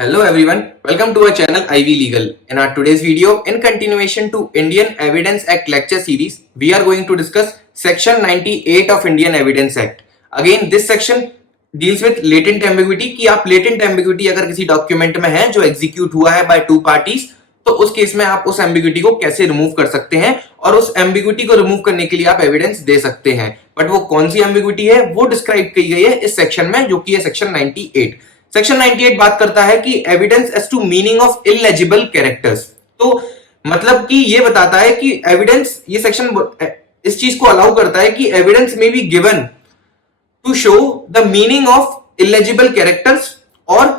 Hello everyone, welcome to our channel IVLegal. In our today's video, in continuation to Indian Evidence Act lecture series, we are going to discuss section 98 of Indian Evidence Act. Again, this section deals with latent ambiguity कि आप latent ambiguity अगर किसी document में है जो execute हुआ है by two parties, तो उस केस में आप उस एम्बिग्यूटी को कैसे रिमूव कर सकते हैं और उस एम्बिग्यूटी को रिमूव करने के लिए आप एविडेंस दे सकते हैं. बट वो कौन सी एम्बिग्यूटी है वो डिस्क्राइब की गई है इस सेक्शन में, जो कि है सेक्शन 98. सेक्शन 98 बात करता है कि evidence as to meaning of illegible characters. तो मतलब कि ये बताता है कि एविडेंस, ये सेक्शन इस चीज को अलाउ करता है कि एविडेंस में be given to show the meaning of illegible characters और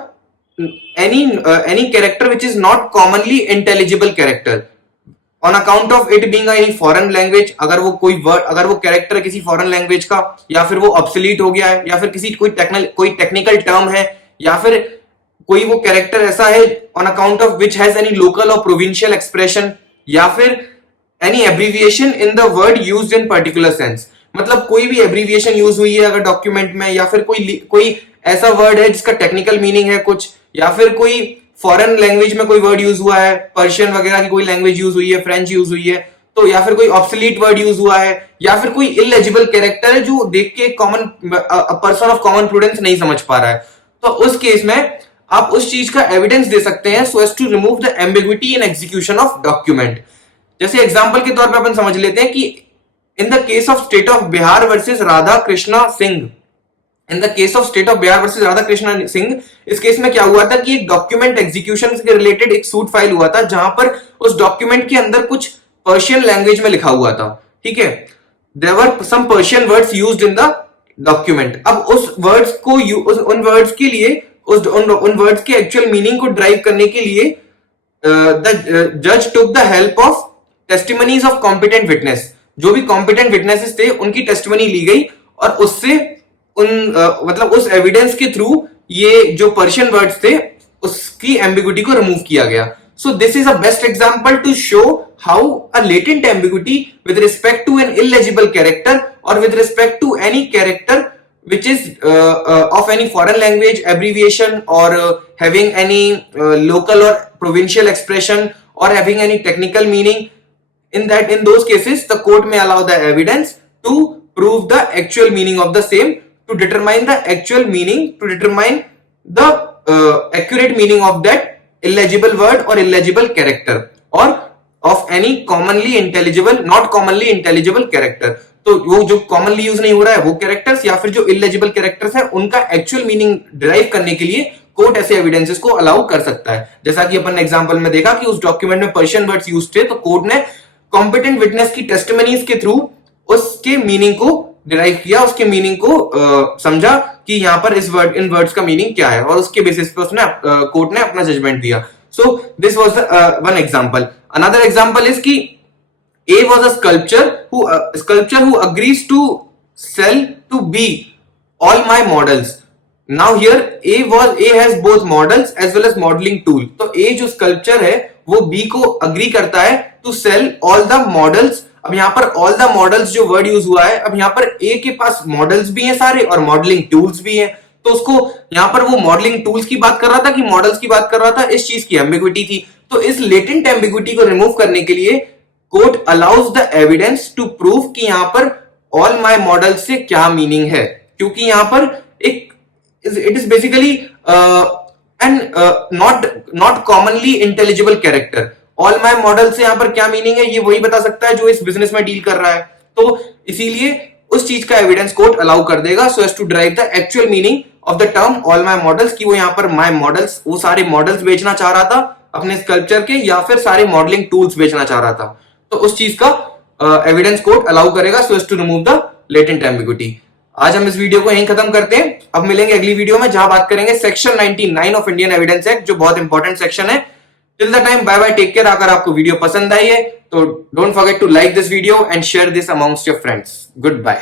any character which is not commonly intelligible character on account of it being any foreign language. अगर वो कोई वर्ड, अगर वो कैरेक्टर है किसी फॉरेन लैंग्वेज का, या फिर वो ऑब्सोलीट हो गया है, या फिर किसी कोई टेक्निकल टर्म है, या फिर कोई वो कैरेक्टर ऐसा है on account of which has any local और प्रोविंशियल एक्सप्रेशन, या फिर any abbreviation in the word used in particular sense. मतलब कोई भी एब्रीविएशन यूज हुई है अगर डॉक्यूमेंट में, या फिर कोई ऐसा वर्ड है जिसका टेक्निकल मीनिंग है कुछ, या फिर कोई फॉरेन लैंग्वेज में कोई वर्ड यूज हुआ है, पर्शियन वगैरह की कोई लैंग्वेज यूज हुई है, फ्रेंच यूज हुई है, तो या फिर कोई ऑब्सोलीट वर्ड यूज हुआ है, या फिर कोई इलेजिबल कैरेक्टर है जो देख के common person of common prudence नहीं समझ पा रहा है, तो उस केस में आप उस चीज का एविडेंस दे सकते हैं so as to remove the ambiguity in execution of document. जैसे एग्जांपल के तौर पे अपन समझ लेते हैं कि in the case of state of Bihar versus Radha Krishna Singh, in the case of state of Bihar versus Radha Krishna Singh, इस केस में क्या हुआ था कि एक डॉक्यूमेंट एग्जीक्यूशन से रिलेटेड एक सूट फाइल हुआ था जहां पर उस डॉक्यूमेंट के अंदर कुछ पर्शियन लैंग्वेज में लिखा हुआ था. ठीक है, there were some Persian words used in the document. अब उस वर्ड्स को उन वर्ड्स के लिए उन वर्ड्स के एक्चुअल मीनिंग को ड्राइव करने के लिए द जज took the help of testimonies of competent witness. जो भी कॉम्पिटेंट विटनेसेस थे उनकी टेस्टिमनी ली गई और उससे मतलब उस एविडेंस के थ्रू ये जो पर्शियन वर्ड्स थे उसकी एम्बिग्यूटी को रिमूव किया गया. So this is a best example to show how a latent ambiguity with respect to an illegible character और with respect to any character which is of any foreign language abbreviation or having any local or provincial expression or having any technical meaning, in those cases the court may allow the evidence to prove the actual meaning of the same, to determine the actual meaning, to determine the accurate meaning of that illegible word or illegible character or of any commonly intelligible, not commonly intelligible character. तो वो जो commonly use नहीं हो रहा है वो characters, या फिर जो इलेजिबल कैरेक्टर्स हैं उनका एक्चुअल मीनिंग डिराइव करने के लिए कोर्ट ऐसे एविडेंसेस को अलाउ कर सकता है. जैसा कि अपन ने एग्जांपल में देखा कि उस डॉक्यूमेंट में पर्शियन वर्ड्स यूज थे, तो कोर्ट ने कॉम्पिटेंट विटनेस की टेस्टिमनीज के थ्रू उसके मीनिंग को डिराइव किया, उसके मीनिंग को समझा कि यहाँ पर इन वर्ड्स का मीनिंग क्या है, और उसके बेसिस पे उसने कोर्ट ने अपना जजमेंट दिया. So this was one example. Another example is कि A was a sculptor who agrees to sell to B all my models. Now here A has both models as well as modeling tool. तो A जो sculptor है वो B को agree करता है to sell all the models. अब यहाँ पर all the models जो word use हुआ है, अब यहाँ पर A के पास models भी हैं सारे और modeling tools भी हैं, तो उसको यहाँ पर वो modeling tools की बात कर रहा था कि models की बात कर रहा था, इस चीज की ambiguity थी. तो इस latent ambiguity को remove करने के लिए court allows the evidence to prove कि यहां पर ऑल माय मॉडल से क्या मीनिंग है, क्योंकि यहां पर एक it is basically and not commonly intelligible character. All my model से यहां पर क्या मीनिंग है ये वही बता सकता है जो इस बिजनेस में डील कर रहा है, तो इसीलिए उस चीज का एविडेंस कोर्ट अलाउ कर देगा so as to drive the actual meaning of the term all my models, कि वो यहां पर माय मॉडल्स, वो सारे मॉडल्स बेचना चाह रहा था अपने स्कल्पचर के, या फिर सारे मॉडलिंग टूल्स बेचना चाह रहा था. तो उस चीज का एविडेंस कोर्ट अलाउ करेगा so as to remove the latent ambiguity. आज हम इस वीडियो को यहीं खत्म करते हैं. अब मिलेंगे अगली वीडियो में जहां बात करेंगे section 99 of Indian evidence act, जो बहुत इंपॉर्टेंट सेक्शन है. Till the time bye bye, take care. अगर आपको वीडियो पसंद आई है तो don't forget to like this video and share this amongst your friends. Good bye.